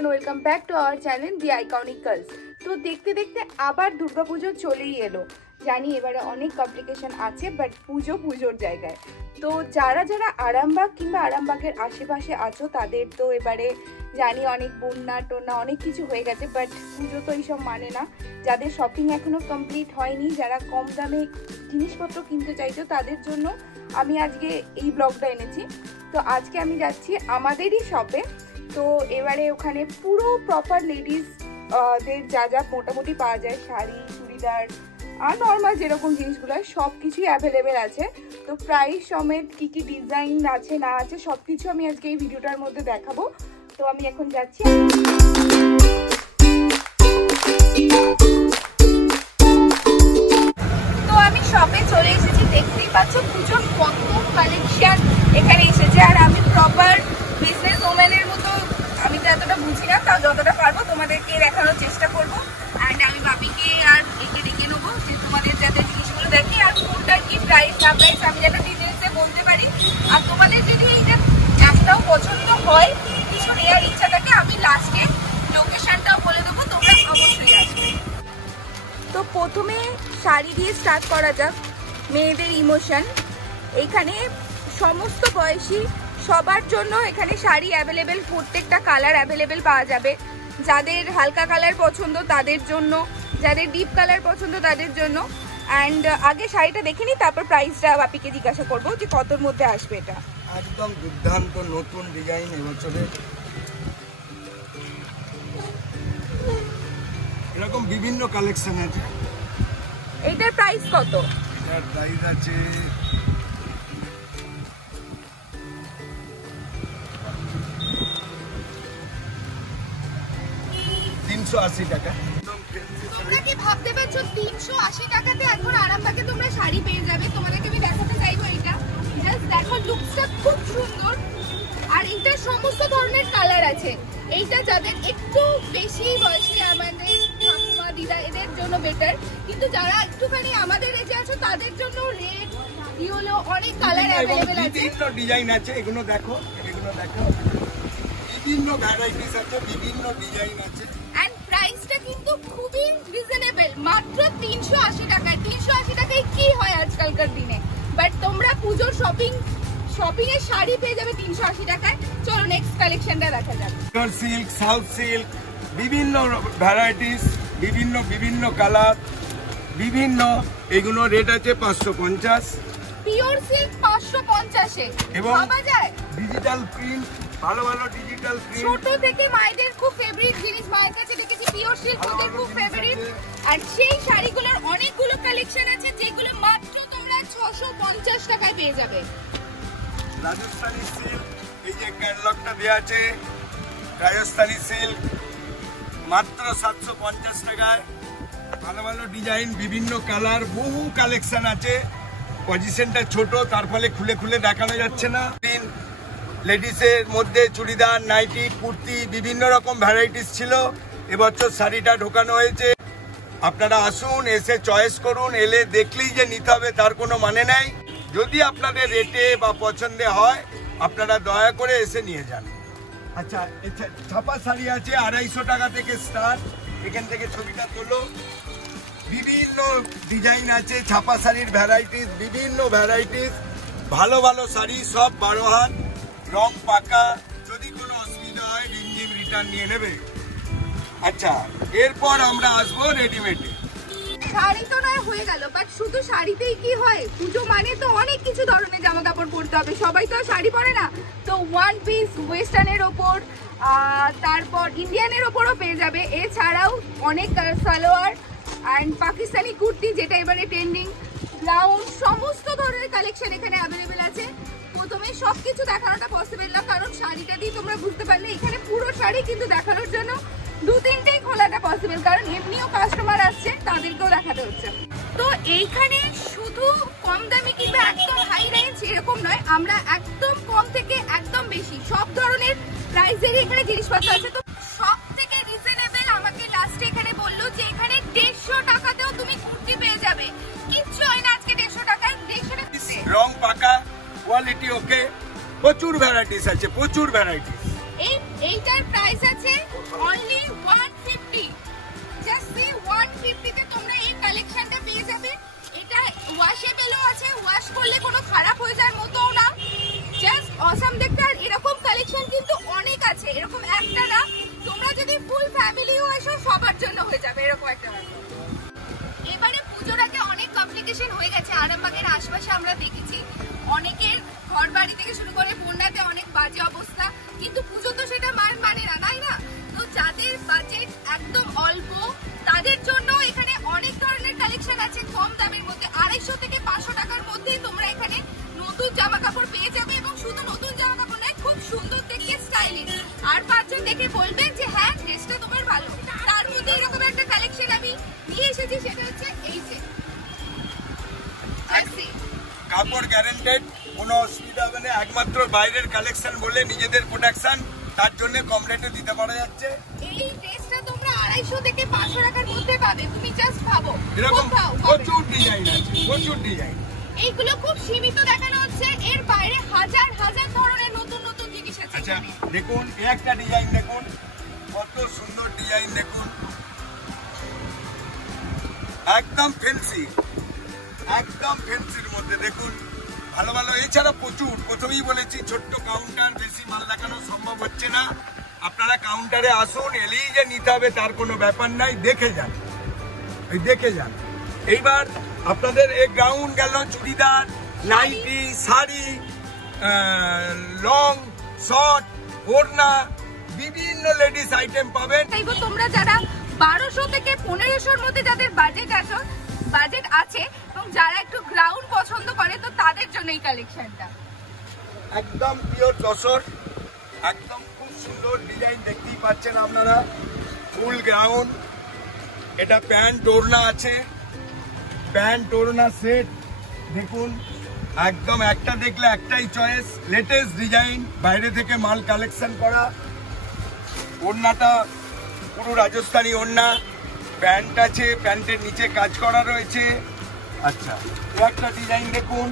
Everyone, welcome back to our channel the iconic girls. তো দেখতে দেখতে আবার দুর্গাপুজো চলেই এলো। জানি এবারে অনেক কমপ্লিকেশন আছে, বাট পুজোর জায়গায়। তো যারা যারা আরামবাগ কিংবা আরামবাগের আশেপাশে আছো তাদের তো এবারে জানি অনেক বন্যা টন্যা অনেক কিছু হয়ে গেছে, বাট পুজো তো এইসব মানে না। যাদের শপিং এখনো কমপ্লিট হয়নি, যারা কম দামে জিনিসপত্র কিনতে চাইছো তাদের জন্য আমি আজকে এই ব্লগটা এনেছি। তো আজকে আমি যাচ্ছি আমাদেরই শপে। তো এবারে ওখানে পুরো প্রপার লেডিস দের যা যা মোটামুটি পাওয়া যায়, শাড়ি, চুড়িদার আর নর্মাল যেরকম জিনিসগুলো সব কিছুই অ্যাভেলেবেল আছে। তো প্রাইস সমেত কী কী ডিজাইন আছে না আছে সব কিছু আমি আজকে এই ভিডিওটার মধ্যে দেখাবো। তো আমি এখন যাচ্ছি। তো আমি শপে চলে এসেছি, দেখতেই পাচ্ছ পুজোর কত কালেকশন এখানে এসেছে। আর আমি প্রপার বিজনেস ওম্যানের মতো, আমি তো এতটা বুঝি না, তাও যতটা পারবো তোমাদেরকে দেখানোর চেষ্টা করবো। অ্যান্ড আমি বাপিকে আর একে ডেকে নেবো যে তোমাদের যাতে জিনিসগুলো দেখি আর কোনটার কি প্রাইস না প্রাইস আমি যাতে ডিটেলসে বলতে পারি। আর তোমাদের যদি এইটা একটাও পছন্দ হয়, কিছু নেওয়ার ইচ্ছা থাকে, আমি লাস্টে লোকেশনটাও বলে দেবো, তোমরা অবশ্যই আসবে। তো প্রথমে শাড়ি দিয়ে স্টার্ট করা যাক। মেয়েদের ইমোশন, এইখানে সমস্ত বয়সী সবার জন্য এখানে শাড়ি অ্যাভেলেবেল, প্রত্যেকটা কালার অ্যাভেলেবেল পাওয়া যাবে। যাদের হালকা কালার পছন্দ তাদের জন্য, যাদের ডিপ কালার পছন্দ তাদের জন্য। অ্যান্ড আগে শাড়িটা দেখে নিই, তারপর প্রাইসটা বাপিকে জিজ্ঞাসা করবো যে কতর মধ্যে আসবে। এটা একদম দুর্দান্ত নতুন ডিজাইন এবছরে, এরকম বিভিন্ন কালেকশন আছে। এইটার প্রাইস কত? এটার প্রাইস আছে 380 টাকা। তোমরা কি ভাবতে পারছো 380 টাকাতে এখন আরামবাগে তোমরা শাড়ি পেয়ে যাবে? তোমাদেরকে আমি দেখাতে চাইবো এইটা, জাস্ট দেখো, লুকসটা খুব সুন্দর। আর এইটার সমস্ত ধরনের কালার আছে। এইটা যাদের একটু বেশি বয়সী, আমাদের ঠাকুমা দিদা, এদের জন্য বেটার। কিন্তু যারা একটুখানি আমাদের এজে আছো তাদের জন্য রেড, ইয়েলো, অনেক কালার অ্যাভেলেবেল আছে। বিভিন্ন ডিজাইন আছে, এগুলো দেখো, এগুলো দেখো, বিভিন্ন ভ্যারাইটিস আছে, বিভিন্ন ডিজাইন আছে। এন্ড প্রাইসটা কিন্তু খুবই রিজনেবল, মাত্র 380 টাকা। 380 টাকায় কি হয় আজকালকার দিনে? বাট তোমরা পুজোর শপিং এর শাড়ি পেয়ে যাবে 380 টাকায়। চলো নেক্সট কালেকশনটা দেখা যাক। পিওর সিল্ক, সাউথ সিল্ক, বিভিন্ন ভ্যারাইটিস, বিভিন্ন কালার, বিভিন্ন, এগুলো রেট আছে 550। পিওর সিল্ক 550 এ এবং পাওয়া যায়। ডিজিটাল প্রিন্ট, ভালো ভালো ডিজিটাল প্রিন্ট। ছোট থেকে মায়েদের খুব ফেভারিট জিনিস, মায়ের কাছে দেখেছি পিওর সিল্ক ওদের খুব ফেভারিট। আর সেই শাড়িগুলোর অনেকগুলো কালেকশন আছে যেগুলো মাত্র তোমরা 650 টাকায় পেয়ে যাবে। রাজস্থানী সিল্ক, এই যে ক্যাটালগটা দেওয়া আছে, রাজস্থানী সিল্ক মাত্র 750 টাকায়। ভালো ভালো ডিজাইন, বিভিন্ন কালার, বহু কালেকশন আছে। পজিশনটা ছোট, তার ফলে খুলে খুলে দেখানো যাচ্ছে না। লেডিসের মধ্যে চুড়িদার, নাইটি, কুর্তি, বিভিন্ন রকম ভ্যারাইটিস ছিল। এবছর শাড়িটা ঢোকানো হয়েছে। আপনারা আসুন, এসে চয়েস করুন। এলে দেখলেই যে নিতে হবে তার কোনো মানে নেই। যদি আপনাদের রেটে বা পছন্দে হয়, আপনারা দয়া করে এসে নিয়ে যান। আচ্ছা, ছাপা শাড়ি আছে 250 টাকা থেকে স্টার্ট। এখান থেকে ছবিটা তোলো। বিভিন্ন ডিজাইন আছে, ছাপা শাড়ির ভ্যারাইটিস, বিভিন্ন ভ্যারাইটিস, ভালো ভালো শাড়ি, সব 12 হাত, রং পাকা। যদি কোনো অসুবিধা হয় রিমঝিম রিটার্ন নিয়ে নেবে। আচ্ছা, এরপর আমরা আসবো রেডিমেডে। শাড়ি তো নয় হয়ে গেল, বাট শুধু শাড়িতেই কি হয়? পুজো মানে তো অনেক কিছু ধরনের জামা কাপড় পরতে হবে, সবাই তো শাড়ি পরে না। তো ওয়ান পিস ওয়েস্টার্নের ওপর, তারপর ইন্ডিয়ানের ওপরও পেয়ে যাবে। এছাড়াও অনেক সালোয়ার অ্যান্ড পাকিস্তানি কুর্তি, যেটা এবারে ট্রেন্ডিং, ব্লাউজ, সমস্ত ধরনের কালেকশন এখানে অ্যাভেলেবেল আছে। প্রথমে সবকিছু দেখানোটা পসিবল না, কারণ শাড়িটা দিয়ে তোমরা বুঝতে পারলে এখানে পুরো শাড়ি, কিন্তু দেখানোর জন্য 2-3টেই খোলাটা পসিবল, কারণ এমনিও কাস্টমার আসছে, তাদেরকেও দেখাতে হচ্ছে। তো এইখানে শুধু কম দামি কিংবা একদম হাই রেঞ্জ এরকম নয়, আমরা একদম কম থেকে একদম বেশি সব ধরনের প্রাইসেরই এখানে জিনিসপত্র আছে। তো সব থেকে রিজনেবল আমাকে লাস্টে এখানে বললো যে এখানে 150 টাকাতেও তুমি কুর্তি পেয়ে যাবে। কিচ্ছু হয় না আজকে 150 টাকায়। 150 টাকাতে রং পাকা, কোয়ালিটি ওকে, প্রচুর ভ্যারাইটিস আছে, প্রচুর ভ্যারাইটিস। এইটার প্রাইস আছে অনলি 150, জাস্ট সি 150 তে তোমরা এই কালেকশনটা পেয়ে যাবে। এটা ওয়াশেবলও আছে, ওয়াশ করলে কোনো খারাপ হয়ে যাওয়ার মতোও না, জাস্ট অসাম দেখতে। আর এরকম কালেকশন কিন্তু অনেক আছে, এরকম একটা না, তোমরা যদি ফুল ফ্যামিলিও এসো সবার জন্য হয়ে যাবে এরকম একটা ব্যাপার। এবারে পুজোর আগে অনেক কমপ্লিকেশন হয়ে গেছে আরামবাগের আশপাশে, আমরা দেখেছি অনেকের ঘর বাড়ি থেকে শুরু করে বন্যাতে অনেক বাজে অবস্থা, কিন্তু পুজো তো সেটা মানে না, তাই না? তো যাদের বাজেট একদম অল্প তাদের জন্য এখানে অনেক ধরনের কালেকশন আছে কম দামের মধ্যে। 250 থেকে 500 টাকার মধ্যেই তোমরা এখানে নতুন জামা কাপড় পেয়ে যাবে, এবং শুধু নতুন জামা কাপড় নয়, খুব সুন্দর দেখে স্টাইলিশ। আর 5 জন দেখে বলবেন যে হ্যাঁ ড্রেসটা তোমার ভালো। তার মধ্যে এরকম একটা কালেকশন আমি নিয়ে এসেছি, সেটা হচ্ছে এই যে কাপড় গ্যারান্টেড, কোনো অসুবিধা হবে না। একমাত্র বাইরের কালেকশন বলে নিজেদের প্রোডাকশন, তার জন্য কম রেটে দিতে পারা যাচ্ছে। এই ড্রেসটা তোমরা 250 থেকে 500 টাকার মধ্যে পাবে, তুমি জাস্ট ভাবো। এরকম প্রচুর ডিজাইন আছে, প্রচুর ডিজাইন। এইগুলো খুব সীমিত দেখানো হচ্ছে, এর বাইরে হাজার হাজার ধরনের নতুন নতুন জিনিস আছে। আচ্ছা দেখুন, এই একটা ডিজাইন দেখুন, কত সুন্দর ডিজাইন দেখুন, একদম ফ্যান্সি, একদম ফ্যান্সির মধ্যে দেখুন, ভালো ভালো। এছাড়া প্রচুর, প্রথমেই বলেছি ছোট্ট কাউন্টার, বেশি মাল দেখানো সম্ভব হচ্ছে না। আপনারা কাউন্টারে আসুন, এলেই যে নিতে হবে তার কোনো ব্যাপার নাই, দেখে যান, দেখে যান। এইবার আপনাদের এই গ্রাউন্ড গেল, churidar, nighty, sari, long, short, ওড়না, বিভিন্ন লেডিস আইটেম পাবেন। তাইবো তোমরা যারা 1200 থেকে 1500 এর মধ্যে যাদের বাজেট আছে এবং যারা একটু গ্রাউন্ড পছন্দ করে, তো তাদের জন্য এই কালেকশনটা একদম পিওর তসর, একদম খুব সুন্দর ডিজাইন দেখতেই পাচ্ছেন আপনারা, ফুল গ্রাউন্ড। এটা প্যান্ট ওড়না আছে, প্যান্ট ওড়না সেট দেখুন, একদম একটা দেখলে একটাই চয়েস, লেটেস্ট ডিজাইন, বাইরে থেকে মাল কালেকশন করা। ওড়নাটা পুরো রাজস্থানী ওড়না, প্যান্ট আছে, প্যান্টের নিচে কাজ করা রয়েছে। আচ্ছা একটা ডিজাইন দেখুন,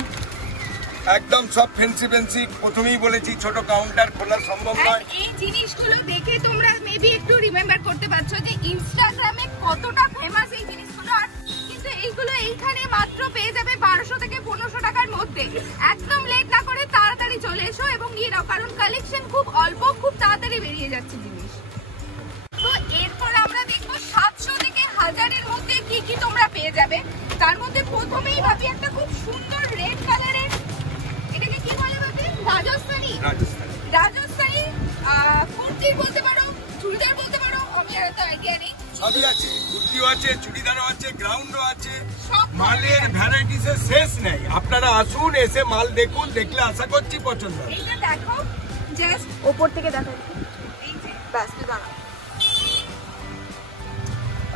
একদম সব ফ্যান্সি ফ্যান্সি। প্রথমেই বলেছি ছোট কাউন্টার খোলা সম্ভব নয়। এই জিনিসগুলো দেখে তোমরা মেবি একটু রিমেম্বার করতে পারছো যে ইনস্টাগ্রামে কতটা ফেমাস এই জিনিসগুলো, আর কিন্তু এইগুলো এইখানে মাত্র পেয়ে যাবে 1200 থেকে 1500 টাকার মধ্যে। একদম লেট না করে তাড়াতাড়ি চলে এসো এবং নিয়ে নাও, কারণ কালেকশন খুব অল্প, খুব তাড়াতাড়ি বেরিয়ে যাচ্ছে জিনিস। তো এরপর আমরা দেখবো 700 থেকে 1000 এর মধ্যে কি কি তোমরা পেয়ে যাবে। তার মধ্যে প্রথমেই ভাবি একটা খুব সুন্দর রেড কালারের, এটাকে কি বলে ভাবি? রাজস্থানী কুর্তি বলতে পারো, চুড়িদার বলতে পারো, আমি আর তো আইডিয়া নেই। সবই আছে, কুর্তিও আছে, চুড়িদারও আছে, গ্রাউন্ডও আছে, মালের ভ্যারাইটিসের শেষ নেই। আপনারা আসুন, এসে মাল দেখুন, দেখলে আশা করছি পছন্দ হবে। এইটা দেখো, জাস্ট উপর থেকে দেখো, এই যে বাস দাঁড়াও।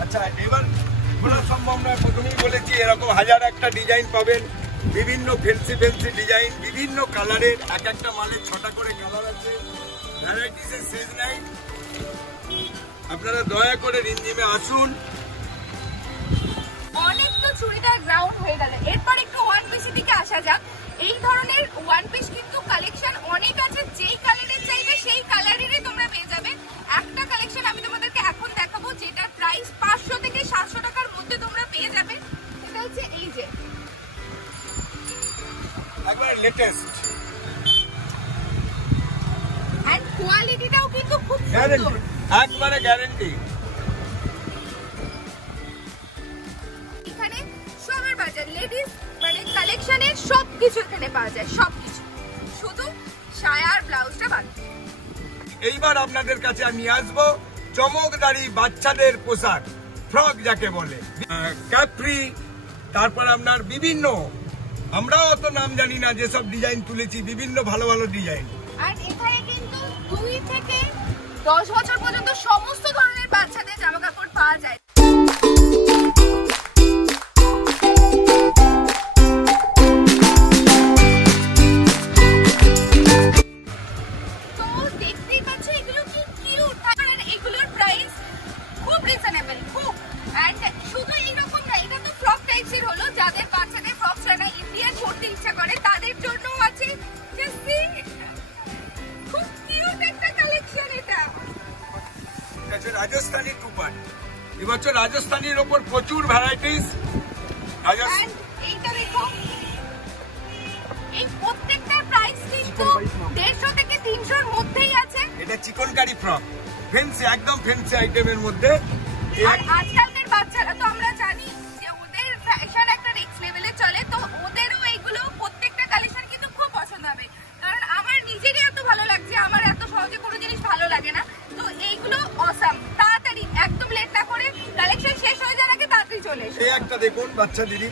আচ্ছা এবার খোলা সম্ভব নয়, প্রথমেই বলেছি এরকম হাজার একটা ডিজাইন পাবেন, বিভিন্ন ফ্যান্সি ফ্যান্সি ডিজাইন, বিভিন্ন কালারের, এক একটা মালের 6টা করে কালার আছে, ভ্যারাইটিসের শেষ নাই। আপনারা দয়া করে রিমঝিমে আসুন। অনেক তো চুড়িদার গ্রাউন্ড হয়ে গেল, এরপর একটু ওয়ান পিসের দিকে আসা যাক। এই ধরনের ওয়ান পিস কিন্তু কালেকশন অনেক আছে, যেই কালারের চাইবে সেই কালারেরই তোমরা পেয়ে যাবে। একটা কালেকশন আমি তোমাদেরকে এখন দেখাবো, যেটা প্রাইস 500 থেকে 700 টাকার মধ্যে তোমরা পেয়ে যাবে। এটা হচ্ছে এই যে একবার লেটেস্ট, এন্ড কোয়ালিটিটাও কিন্তু খুব সুন্দর, গ্যারান্টি, একবারে গ্যারান্টি। এখানে সবার বাজার লেডিস মানে কালেকশনের সবকিছু এখানে পাওয়া যায়, সবকিছু, শুধু সায়া আর ব্লাউজটা বাদ। এইবার আপনাদের কাছে আমি আসবো চমকদারি বাচ্চাদের পোশাক, ফ্রক যাকে বলে, ক্যাপ্রি, তারপর আপনার বিভিন্ন, আমরাও অত নাম জানি না, যেসব ডিজাইন তুলেছি, বিভিন্ন ভালো ভালো ডিজাইন। আর এখানে কিন্তু 2 থেকে 10 বছর পর্যন্ত সমস্ত ধরনের বাচ্চাদের জামা কাপড় পাওয়া যায়। তো দেখতেই পাচ্ছ এগুলো কি কিউট, আর এগুলোর প্রাইস খুব রিজনেবল, খুব। এন্ড শুধু এইরকম না, এটা তো ফ্রক টাইপসের হলো, যাদের বাচ্চাদের ফ্রক ছাড়া ইন্ডিয়ান পরতে ইচ্ছা করে তাদের জন্য আছে। খুব কিউট একটা কালেকশন এটা। এবছর রাজস্থানীর ওপর প্রচুর ভ্যারাইটিস। এইটা দেখো, এই প্রত্যেকটার প্রাইস কিন্তু 150 থেকে 300 এর মধ্যেই আছে। এটা চিকনকারি ফ্রক, ফেন্সি, একদম ফেন্সি আইটেমের মধ্যে। আর আজকালকার বাচ্চারা তো আমরা জানি যে ওদের ফ্যাশন একটা নেক্সট লেভেলে চলে, তো ওদেরও এইগুলো প্রত্যেকটা কালেকশন কিন্তু খুব পছন্দ হবে। কারণ আমার নিজেরই এত ভালো লাগছে, আমার এত সহজে কোনো জিনিস ভালো লাগে না। তো এইগুলো অসাম, তাড়াতাড়ি একদম লেট না করে কালেকশন শেষ হয়ে যাওয়ার আগে তাড়াতাড়ি চলে এসো। এই একটা দেখুন বাচ্চা দিদি,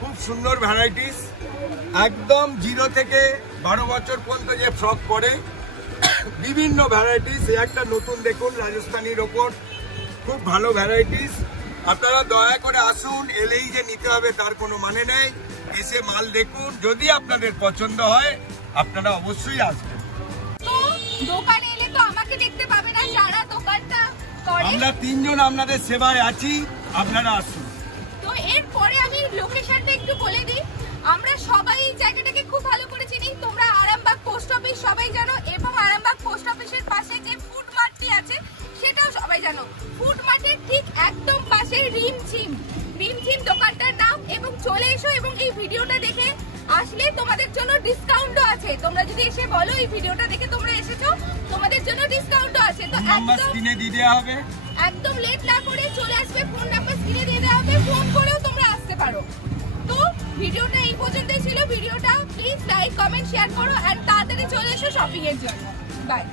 খুব সুন্দর ভ্যারাইটিস, একদম 0 থেকে 12 বছর পর্যন্ত যে ফ্রক পরে বিভিন্ন ভ্যারাইটিস। এই একটা নতুন দেখুন রাজস্থানীর ওপর, খুব ভালো ভ্যারাইটিস। আপনারা দয়া করে আসুন, এলেই যে নিতে হবে তার কোনো মানে নেই। এসে মাল দেখুন, যদি আপনাদের পছন্দ হয় আপনারা অবশ্যই আসবেন। তো দোকানে এলে তো আমাকে দেখতে পাবে না, যারা দোকানটা করে। আমরা 3 জন আপনাদের সেবায় আছি, আপনারা আসুন। তো এরপরে আমি লোকেশনটা একটু বলে দিই। আমরা সবাই এই জায়গাটাকে খুব ভালো করে চিনি। তোমরা আরামবাগ পোস্ট অফিস সবাই জানো, এবং আরামবাগ পোস্ট অফিসের পাশে যে ফুড মার্টটি আছে সেটাও সবাই জানো। ফুড মার্টের ঠিক একদম পাশে রিমঝিম দোকানটার নাম। এবং চলে এসো, এবং এই ভিডিওটা দেখে আসলে তোমাদের জন্য ডিসকাউন্টও আছে। তোমরা যদি এসে বলো এই ভিডিওটা দেখে তোমরা এসেছো, তোমাদের জন্য ডিসকাউন্টও আছে। তো নাম্বার স্ক্রিনে দিয়ে দেওয়া হবে, একদম লেট না করে চলে আসবে। ফোন নাম্বার স্ক্রিনে দিয়ে দেওয়া হবে, ফোন করেও তোমরা আসতে পারো। তো ভিডিওটা এই পর্যন্তই ছিল। ভিডিওটা প্লিজ লাইক, কমেন্ট, শেয়ার করো, আর তাড়াতাড়ি চলে এসো শপিং এর জন্য। বাই।